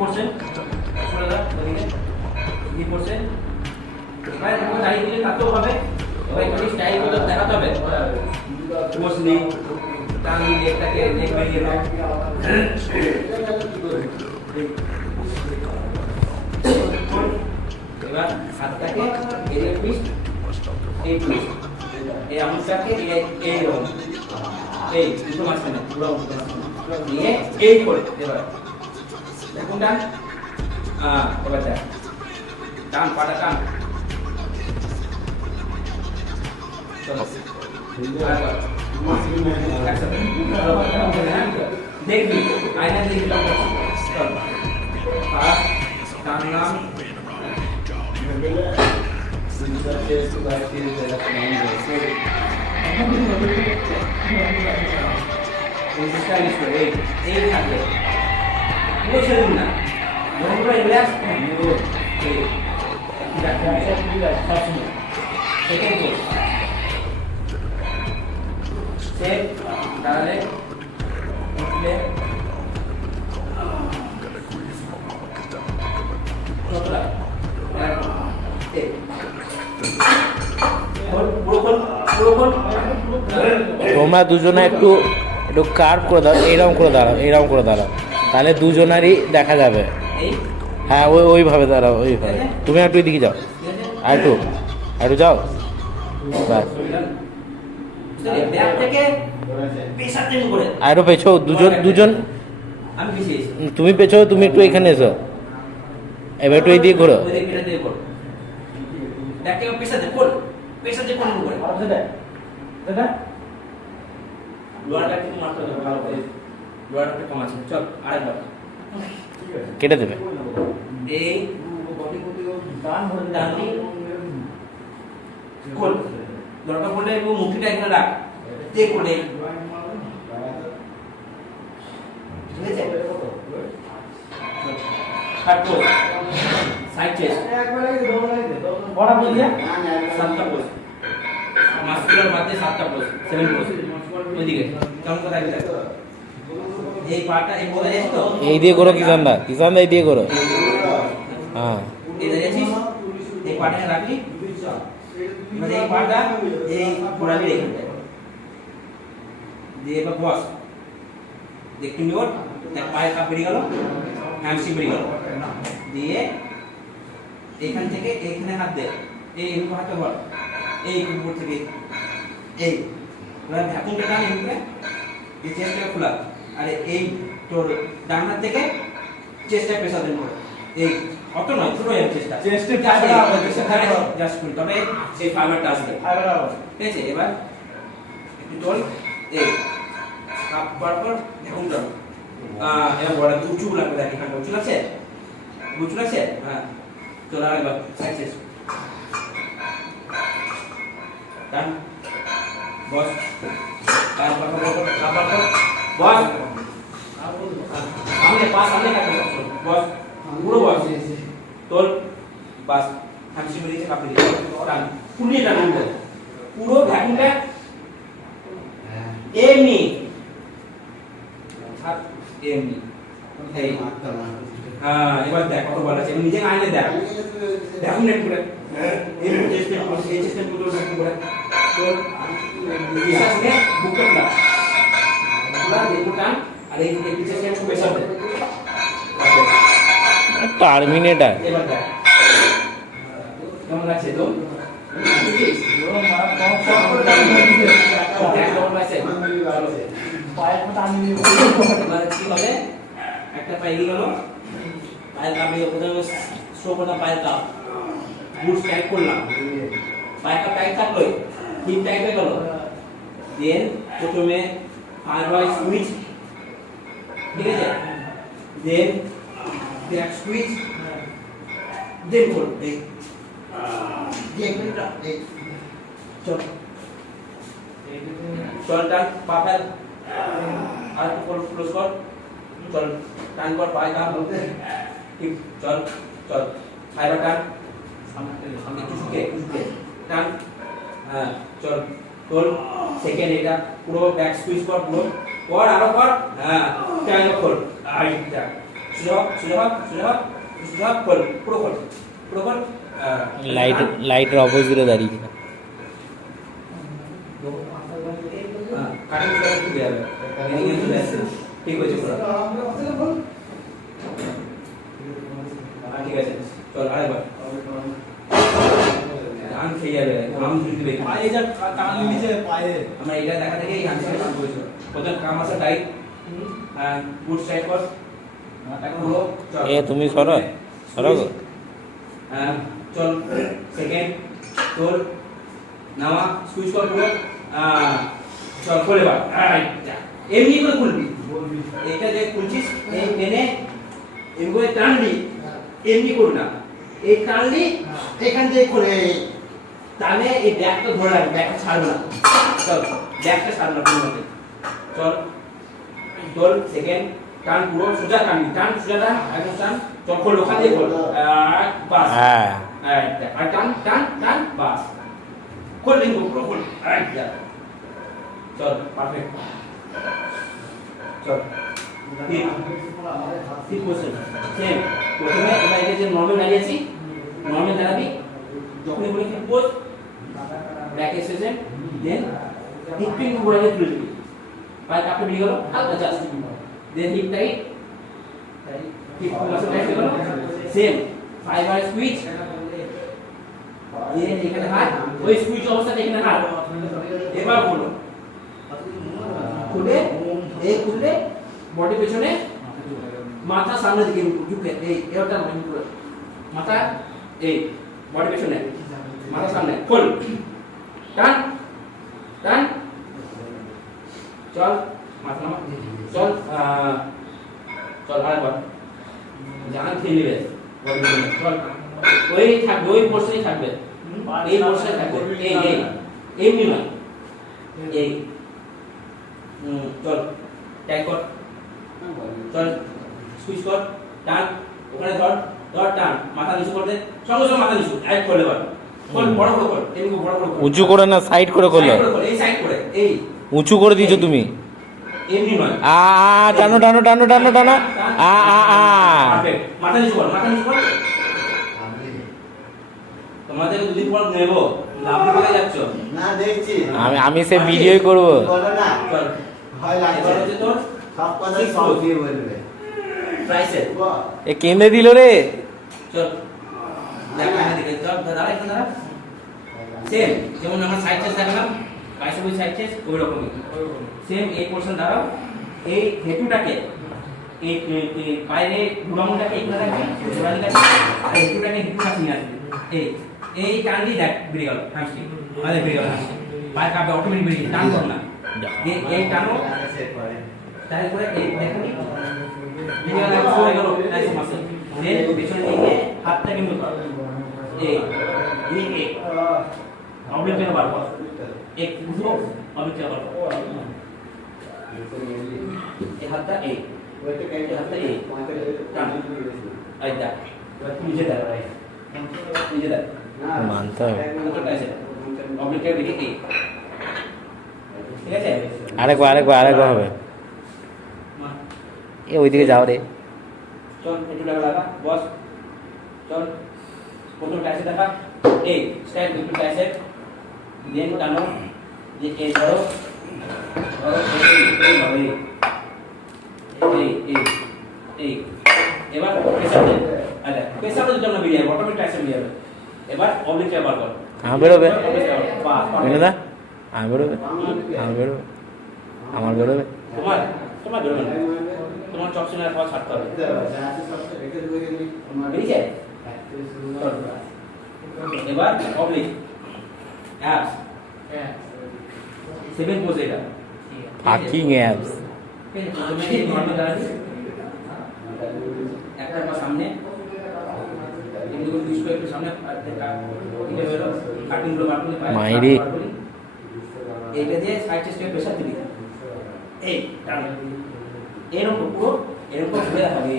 করছেন শুনে দাও কি করছেন ভাই তুমি দাঁড়িয়ে দিলে কাটতেও হবে ভাই কি স্টাইল করে দেখাতে হবে বসলি টানি লেগটাকে লেগ বেরিয়ে নাও এবার হাতটাকে এর টুইস্ট এই টুইস্ট এই আঙুলটাকে এই রকম এই দুটো মাঝখানে পুরো নিয়ে এই করে এবার দেখুন টান এবার দেখ টান পাটা টান চলো দেখবি আয়না দেখবি টানলাম এই থাকে ছেড়ে না রিল্যাক্স সেকেন্ড কোর্স সেট দাঁড়ালে উঠলে তোমরা দুজনে একটু একটু কার্ভ করে দাও, এইরকম করে দাঁড়াও, এইরকম করে দাঁড়াও, তাহলে দুজনারই দেখা যাবে। হ্যাঁ ওইভাবে দাঁড়াও, ওইভাবে। তুমি একটু এদিকে যাও, আর একটু যাও, ব্যাস। আর একটু পেছো, দুজন তুমি পেছো, তুমি একটু এখানে এসো, এবার একটু এই দিয়ে ঘোরো। কেটে দেবে এই দরকার পড়লে মুঠিটা এখানে রাখ দিয়ে করলে ঠিক আছে সাইড চেস্ট বড় বলিয়া সাতটা পোজ মাসকুলার বাদে সাতটা পোজ 7 পোজ ওইদিকে কেমন কথা আছে এই পাটা এই বলে যাচ্ছে তো এই দিয়ে করো কিষানদা এই দিয়ে করো। হ্যাঁ এই দেখেছিস এই পাটা রাখি মানে এই পাটা এই ঘোরাবি রেখে দে দিয়ে এবার বস দেখতে নিওর এক পায়ে কাপ বেরিয়ে গেল হ্যামস্ট্রিং বেরিয়ে গেল দিয়ে এখান থেকে এইখানে হাত দে এই উপর হাতে বল এই উপর থেকে এই এবার ঢাকুনটা টান এখানে এই চেস্টটা খোলা আরে এই তোর ডান হাত থেকে চেস্টটা প্রেসার দেন করে এই অত নয় পুরো এর চেস্টে ফাইবার হবে জাস্ট ফুল তবে সেই ফাইবারটা আসবে ঠিক আছে এবার একটু তোল এই কাপ পর ঢাকুনটা এবার বড় উঁচু লাগবে দেখ এখানে উঁচু লাগছে হ্যাঁ চলো এবার সাইড চেস্ট ডান বস তারপর বস সামনে কাটবে বস পুরো বস তোর বাস হামসি বেরিয়েছে কাপড় দিয়ে টান পুলিয়ে টান পুরো ভ্যাকুমটা এমনি এমনি এই হ্যাঁ এবার দেখ কত বল আছে নিজে আইনে দেখ দেখুন নেট করে এই চেষ্টা পুরো নেট করে তোর বিশ্বাস নে বুকটা না পুরো দেখুন টান আর এই চেষ্টা একটু প্রেসার দে টার্মিনেটার এবার দেখ কেমন লাগছে তো একটা পায়ে গেল পায়ের কাপে প্রথমে শো করলাম পায়ের কাপ বুট টাইট করলাম পায়ের কাপ টাইট থাকলো হিপ টাইট হয়ে গেল দেন প্রথমে ফারওয়ার্ড সুইচ ঠিক আছে দেন ব্যাক সুইচ দেন কর এই দেখটা এই চল চল টান পাপের আর ক্লোজ কর চল টান কর পায়ে কাপ ঠিক চল ফাইবার টান সামনে একটু ঝুঁকে টান হ্যাঁ চল তোল সেকেন্ড এটা পুরো ব্যাক স্কুইজ কর পুরো কর আরো কর হ্যাঁ টাইম কর আইটা সোজা খোল পুরো খোল লাইটের অপোজিটে দাঁড়িয়ে কাটিং করে ঠিক আছে এদিকে চলে আসছে ঠিক হয়েছে পুরো ঠিক আছে চল আরেকবার গান খেয়ে যাবে আম ঝুলতে দেখি পায়ে যা টান নিচে পায়ে আমরা এটা দেখা থেকে এই আনসার কাম করেছিল প্রথম কাম আছে টাইট গুড স্ট্রাইক কর পুরো এ তুমি সরো গো। চল সেকেন্ড তোল নামা সুইচ কর পুরো চল খোলে এবার এমনি করে খুলবি এটা যে খুলছিস এই টেনে এমনি টানলি এমনি কর না এই টানলি এখান থেকে খুলে টানে এই ব্যাগটা ধরে রাখবি ব্যাগটা ছাড়বে না চল ব্যাগটা ছাড়বে না কোনো মতে চল তোল সেকেন্ড টান পুরো সোজা টানবি টান সোজা টান একদম টান চল খোল ওখান থেকে খোল বাস হ্যাঁ আর টান টান টান বাস খোল লিঙ্গ পুরো খোল চল পারফেক্ট চল ঠিক কোশ্চেন সেম প্রথমে এবার এটা যে নরমাল দাঁড়িয়েছি নরমাল দাঁড়াবি যখনই বলি কি pose back extension then hipping উপরে তুলে দিবি পায়ে কাপড় বেরিয়ে গেল হালকা just then hip tight hip muscle tight হয়ে গেল সেম ফাইবার সুইচ দেন এখানে হাত ওই সুইচ অবস্থাতে এখানে হাত এবার বলো খুলে এই খুলে বডি পেছনে মাথা সামনে দিকে ঝুঁকে এই এটা মাথা এই বডি পেছনে মাথা সামনে খোল টান টান চল মাথা নামা চল চল আরেকবার জানা খেয়ে নেবে বডি পেছনে চল ওই থাকবে ওই পোর্শনই থাকবে এই পোর্শনে থাকবে এই এই এমনি নয় এই চল ট্যাগ কর চল সুইচ কর টান ওখানে ধর ধর টান মাথা নিচু করে দে সঙ্গে সঙ্গে মাথা নিচু এক করে এবার কর বড় বড় কর এমনি বড় বড় কর উঁচু করে না সাইড করে করলে এই সাইড করে এই উঁচু করে দিয়েছো তুমি এমনি নয় আ টানো টানো টানো টানো টানো আ আ আ পারফেক্ট মাথা নিচু কর মাথা নিচু কর তোমাদের দুদিন পর নেব লাভ করে যাচ্ছ না দেখছি আমি সে ভিডিওই করব বলো না চল হয় লাগছে এবার হচ্ছে তোর সব কথা সব দিয়ে বলবে ট্রাইসেপ এ কেঁদে দিল রে চল দেখা দিকে চল দাঁড়া এখানে দাঁড়া সেম যেমন আমরা সাইড চেস্ট দেখালাম বাইসেপ সাইড চেস্ট ওই রকমই সেম এই পোরশন দাঁড়াও এই হেঁটুটাকে এই বাইরে বুড়ামুটাকে এখানে রাখবি গোড়ালিটাকে আর হেঁটুটাকে হেঁটু কাছে নিয়ে আসবি এই টানলি দেখ বেরিয়ে গেল হাসি আরে বেরিয়ে গেল হাসি পায়ে কাঁপে অটোমেটিক বেরিয়ে টান কর না এই টানো তারপরে এই দেখো বেরিয়ে গেল শুয়ে গেল নাইস মাসল দেন পেছনে নিয়ে হাতটাকে মুখ এই অবলিক থেকে বার কর এক দুটো অবলিক থেকে বার কর এই হাতটা এই হাতটা এই টান এই দেখ নিচে দেখ নিচে দেখ মানতে হবে অবলিকের দিকে এই ঠিক আছে আরেকবার হবে এ ওইদিকে যাও রে চল একটু লাগা বস চল প্রথম ক্লাসে দেখা এই স্টাইল একটু ক্লাসে দেন টানো যে এই ধরো এই ভাবে এই এবার প্রেসার দে আরে প্রেসার দিতে না বেরিয়ে অটোমেটিক ক্লাসে বেরিয়ে যাবে এবার অবলিক বার কর বেরোবে বাস বেরোবে বেরোবে আমার বেরোবে তোমার বেরোবে না তোমার চপসিনের খাওয়া ছাড়তে হবে বেরিয়েছে এবার অবলিক অ্যাপস 7 পোজ এটা ফাকিং অ্যাপস একটা পা সামনে এমনি করে দুই একটু সামনে কাটিং গুলো বার করে মাইরি এইটা দিয়ে সাইড চেস্টে প্রেসার দিবি এই টান এরকম পুরো এরকম ঘুরে হবে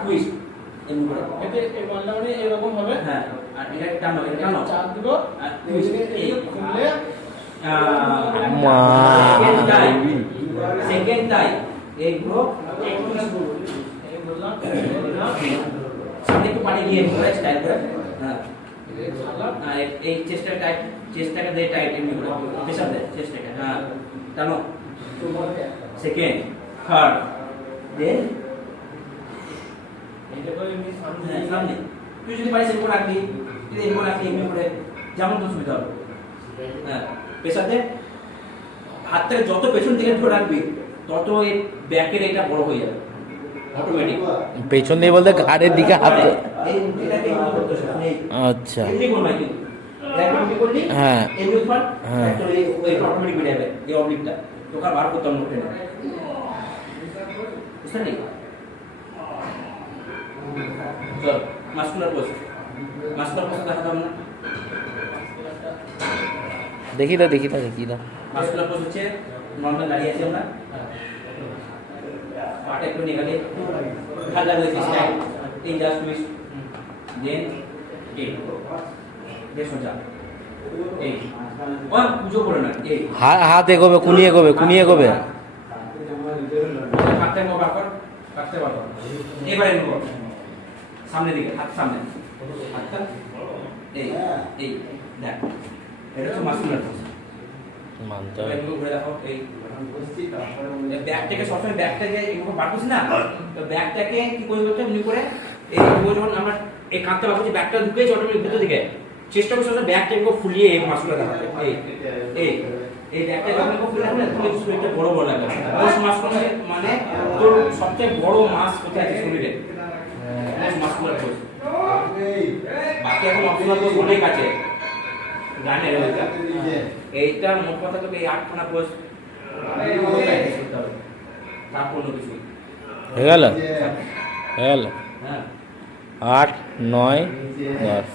টুইস্ট এমনি করে এতে এই বলটা মানে এরকম হবে হ্যাঁ আর এটা টানো এটা টানো চাপ দিব আর টুইস্ট এই খুললে সেকেন্ড টাইম এই গ্রো এই বললাম সামনে একটু পানি গিয়ে করে স্টাইল করে হ্যাঁ এই চেস্টটাকে টাইট চেস্টটাকে দে টাইট এমনি করে প্রেসার দে চেস্টটাকে হ্যাঁ টানো সেকেন্ড থার্ড দেন সামনে তুই যদি পারিস এরকম রাখবি যদি এরকম রাখবি এমনি করে যেমন তোর সুবিধা হবে হ্যাঁ প্রেসার দে হাতটাকে যত পেছন দিকে ধরে রাখবি তত এই ব্যাকের এটা বড় হয়ে যাবে অটোমেটিক পেছন দিয়ে বলতে ঘাড়ের দিকে হাত এটাকে কি করতে হবে আচ্ছা এমনি করবে কিন্তু এমনি করলি হ্যাঁ এমনি কর হ্যাঁ। অ্যাকচুয়ালি ওই অটোমেটিক বেরিয়ে যাবে এই অবলিকটা তোকে আর বার করতে হবে না বুঝতে পারলি চল মাস্কুলার পোজ দেখাতে হবে না দেখি না মাস্কুলার পোজ হচ্ছে নর্মাল দাঁড়িয়ে আছি আমরা পাটা একটু নিগালে ভাল লাগবে স্টাইল এই জাস্ট টুইস্ট দেন এই দে সোজা এই ওই পুজো করে না এই হাত এগোবে কুনিয়ে এগোবে কাটতে বার কর এবারে নেব সামনের দিকে হাত সামনে হাতটা এই এই দেখ এটা হচ্ছে মাস্কুলার পোজ মানতে তবে এগুলো ঘুরে দেখো এই ব্যাকটাকে সবসময় ব্যাকটাকে এরকম বার করছি না তো ব্যাকটাকে কি করে বলতে এমনি করে এই যখন আমরা এই কাঁধটা বার করছি ব্যাকটা ঢুকেছে অটোমেটিক ভেতর দিকে চেষ্টা করছি সবসময় ব্যাকটাকে ফুলিয়ে এই মাস্কুলার দেখাতে এই এই ব্যাকটা যখন ফুলে রাখলে তুমি শরীরটা বড় লাগবে মোস্ট মাস্কুলার মানে তোর সবচেয়ে বড় মাস কোথায় আছে শরীরে মোস্ট মাস্কুলার পোজ বাকি এখন মাস্কুলার পোজ অনেক আছে গানের ওইটা এইটা মোট কথা তোকে এই 8খানা পোজ তারপর অন্য কিছু হয়ে গেল হ্যাঁ 8 9 10